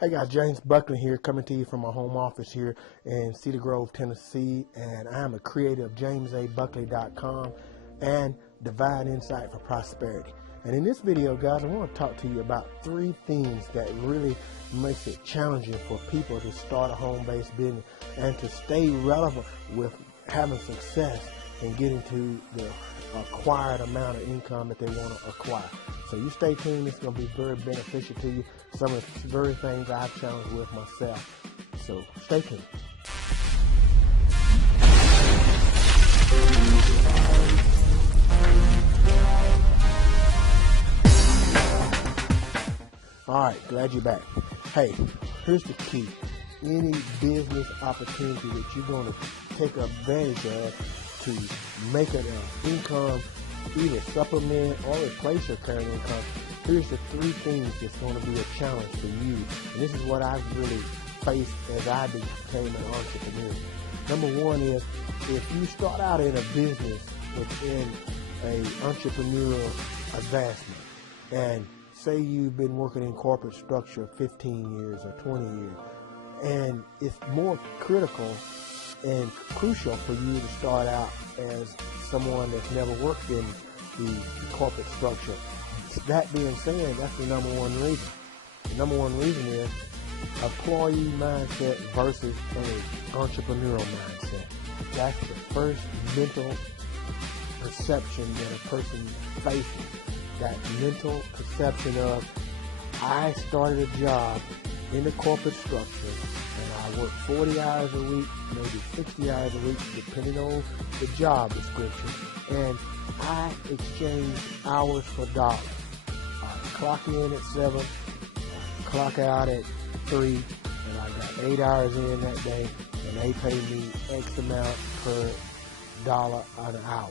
Hey guys, James Buckley here, coming to you from my home office here in Cedar Grove, Tennessee, and I am a creator of jamesabuckley.com and Divine Insight for Prosperity. And in this video, guys, I want to talk to you about 3 things that really makes it challenging for people to start a home-based business and to stay relevant with having success and getting to the acquired amount of income that they want to acquire. So you stay tuned. It's going to be very beneficial to you. Some of the very things I've challenged with myself. So stay tuned. All right, glad you're back. Hey, here's the key. Any business opportunity that you're going to take advantage of to make an income, either supplement or replace your current income, here's the 3 things that's going to be a challenge for you. And this is what I've really faced as I became an entrepreneur. Number 1 is, if you start out in a business within a entrepreneurial advancement, and say you've been working in corporate structure 15 years or 20 years, and it's more critical and crucial for you to start out as someone that's never worked in the corporate structure. That being said, that's the number 1 reason. The number 1 reason is employee mindset versus an entrepreneurial mindset. That's the first mental perception that a person faces. That mental perception of, I started a job in the corporate structure and I work 40 hours a week, maybe 60 hours a week, depending on the job description, and I exchange hours for dollars. I clock in at 7, I clock out at 3, and I got 8 hours in that day, and they pay me X amount per dollar an hour.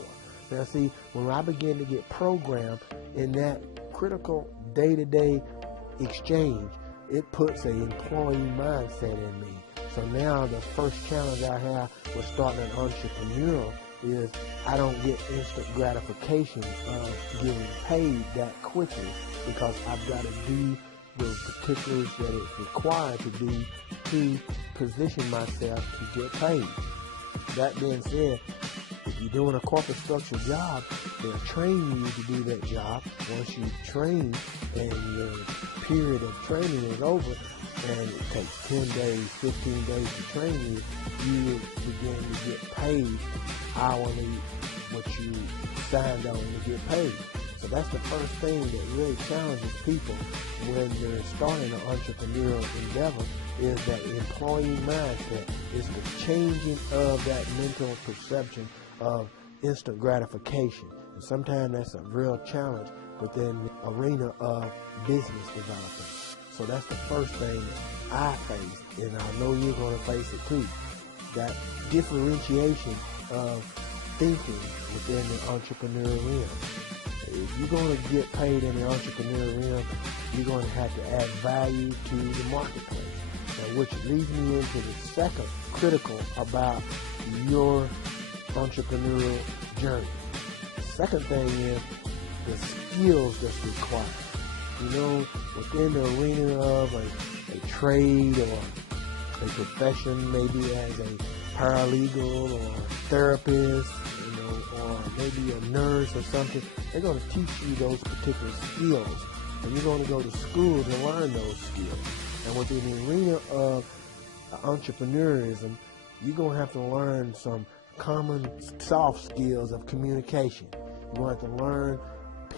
Now see, when I begin to get programmed in that critical day-to-day exchange, it puts an employee mindset in me. So now the first challenge I have with starting an entrepreneurial is I don't get instant gratification of getting paid that quickly, because I've got to do the particulars that it's required to do to position myself to get paid. That being said, if you're doing a corporate structure job, they'll train you to do that job. Once you train and your period of training is over, and it takes 10 days, 15 days to train you, you begin to get paid hourly what you signed on to get paid. So that's the first thing that really challenges people when they're starting an entrepreneurial endeavor, is that employee mindset, is the changing of that mental perception of instant gratification. And sometimes that's a real challenge within the arena of business development. So that's the first thing that I faced, and I know you're going to face it too. That differentiation of thinking within the entrepreneurial realm. If you're going to get paid in the entrepreneurial realm, you're going to have to add value to the marketplace. Now, which leads me into the second critical about your entrepreneurial journey. The second thing is the skills that's required. You know, within the arena of a trade or a profession, maybe as a paralegal or therapist, you know, or maybe a nurse or something, they're going to teach you those particular skills, and you're going to go to school to learn those skills. And within the arena of entrepreneurism, you're going to have to learn some common soft skills of communication. You're going to have to learn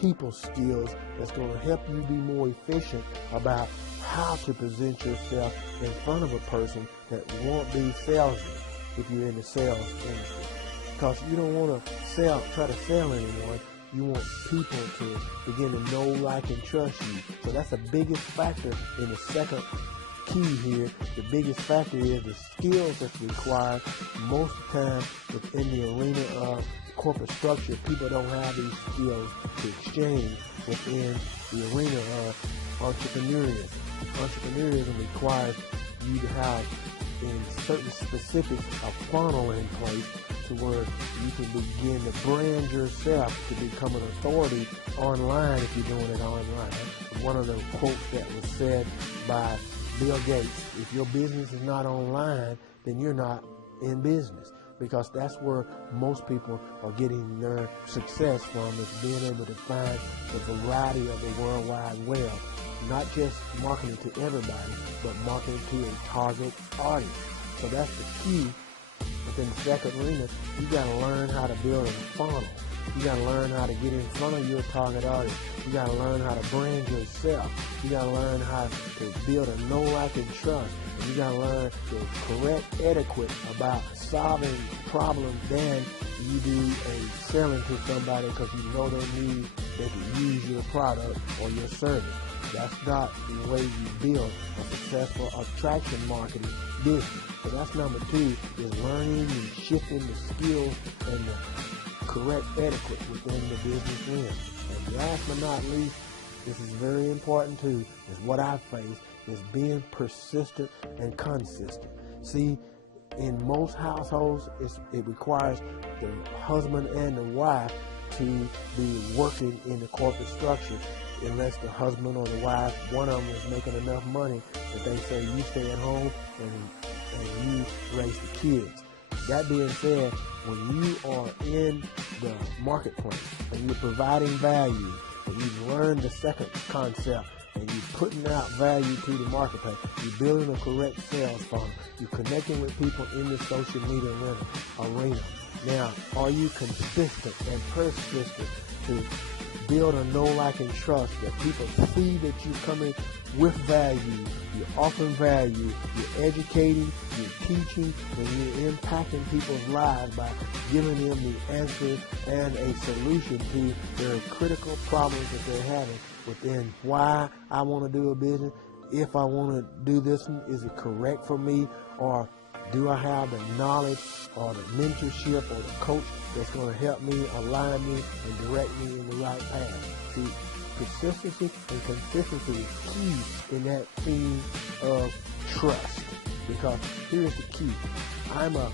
people skills that's going to help you be more efficient about how to present yourself in front of a person that won't be salesy if you're in the sales industry. Because you don't want to try to sell anyone. You want people to begin to know, like, and trust you. So that's the biggest factor in the second key here. The biggest factor is the skills that's required. Most of the time within the arena of corporate structure, people don't have these skills to exchange within the arena of entrepreneurialism. Entrepreneurialism requires you to have, in certain specifics, a funnel in place to where you can begin to brand yourself to become an authority online if you're doing it online. One of the quotes that was said by Bill Gates, if your business is not online, then you're not in business, because that's where most people are getting their success from, is being able to find the variety of the World Wide Web, not just marketing to everybody, but marketing to a target audience. So that's the key. Within the second arena, you got to learn how to build a funnel. You got to learn how to get in front of your target audience. You got to learn how to brand yourself. You got to learn how to build a know, like, and trust. And you got to learn the correct etiquette about solving problems than you do a selling to somebody because you know they can use your product or your service. That's not the way you build a successful attraction marketing business. So that's number 2, is learning and shifting the skills and the correct etiquette within the business realm. And last but not least, this is very important too, is what I face, is being persistent and consistent. See, in most households, it requires the husband and the wife to be working in the corporate structure, unless the husband or the wife, one of them is making enough money that they say you stay at home and you raise the kids. That being said, when you are in the marketplace and you're providing value, and you've learned the second concept, and you're putting out value to the marketplace, you're building a correct sales funnel, you're connecting with people in the social media arena. Now, are you consistent and persistent to build a know, like, and trust, that people see that you're coming with value, you're offering value, you're educating, you're teaching, and you're impacting people's lives by giving them the answer and a solution to their critical problems that they're having within why I want to do a business. If I want to do this one, is it correct for me, or do I have the knowledge or the mentorship or the coach that's going to help me, align me, and direct me in the right path? See, consistency and consistency is key in that theme of trust. Because here's the key. I'm a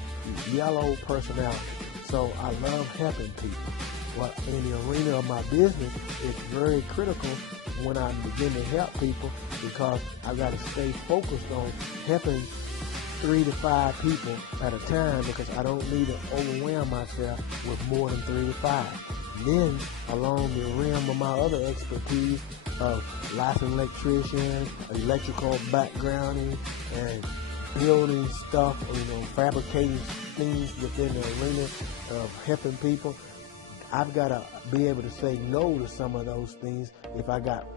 yellow personality, so I love helping people. But in the arena of my business, it's very critical when I begin to help people, because I've got to stay focused on helping 3 to 5 people at a time, because I don't need to overwhelm myself with more than 3 to 5. Then, along the realm of my other expertise of licensed electrician, electrical backgrounding, and building stuff, fabricating things within the arena of helping people, I've got to be able to say no to some of those things if I got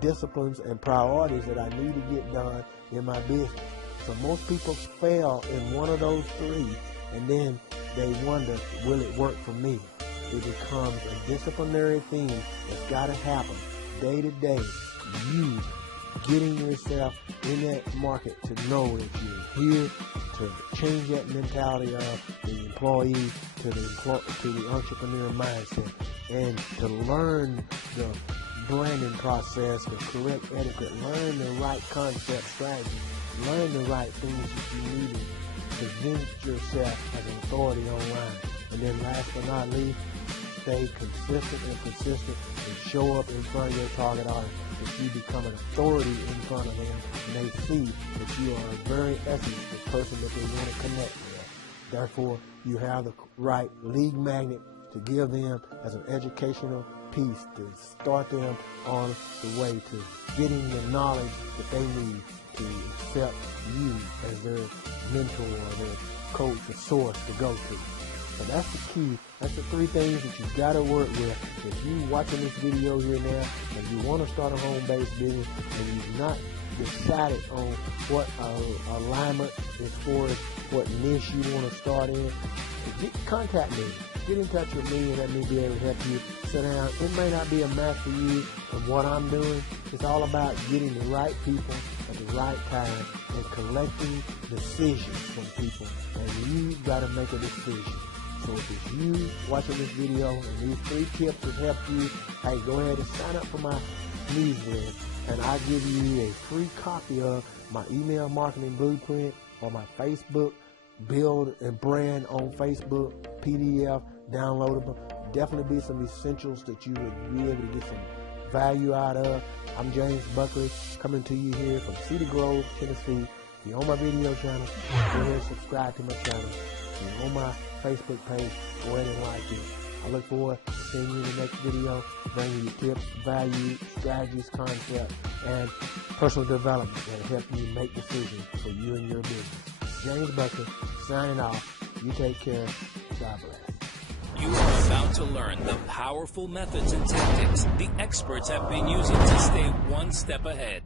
disciplines and priorities that I need to get done in my business. So most people fail in one of those 3, and then they wonder, will it work for me? It becomes a disciplinary thing that's got to happen day to day. You getting yourself in that market to know that you're here to change that mentality of the employee to the entrepreneur mindset, and to learn the branding process, the correct etiquette, learn the right concept strategy, learn the right things that you need to present yourself as an authority online. And then last but not least, stay consistent and persistent and show up in front of your target audience, that you become an authority in front of them, and they see that you are a very essence the person that they want to connect with. Therefore, you have the right lead magnet to give them as an educational piece to start them on the way to getting the knowledge that they need to accept you as their mentor or their coach or source to go to. So that's the key. That's the 3 things that you've got to work with. If you're watching this video here now and you want to start a home-based business and you've not decided on what alignment as far as what niche you want to start in, contact me. Get in touch with me and let me be able to help you sit down. It may not be a match for you of what I'm doing. It's all about getting the right people at the right time and collecting decisions from people. And you've got to make a decision. So if it's you watching this video and these 3 tips will help you, hey, go ahead and sign up for my newsletter, and I'll give you a free copy of my email marketing blueprint or my Facebook build and brand on Facebook PDF downloadable. Definitely be some essentials that you would be able to get some value out of. I'm James Buckley, coming to you here from Cedar Grove, Tennessee. If you're on my video channel, go ahead and subscribe to my channel. If you're on my Facebook page, go ahead and like it. I look forward to seeing you in the next video, bringing you tips, value, strategies, concepts, and personal development that will help you make decisions for you and your business. James Buckley, signing off. You take care. God bless. You are about to learn the powerful methods and tactics the experts have been using to stay one step ahead.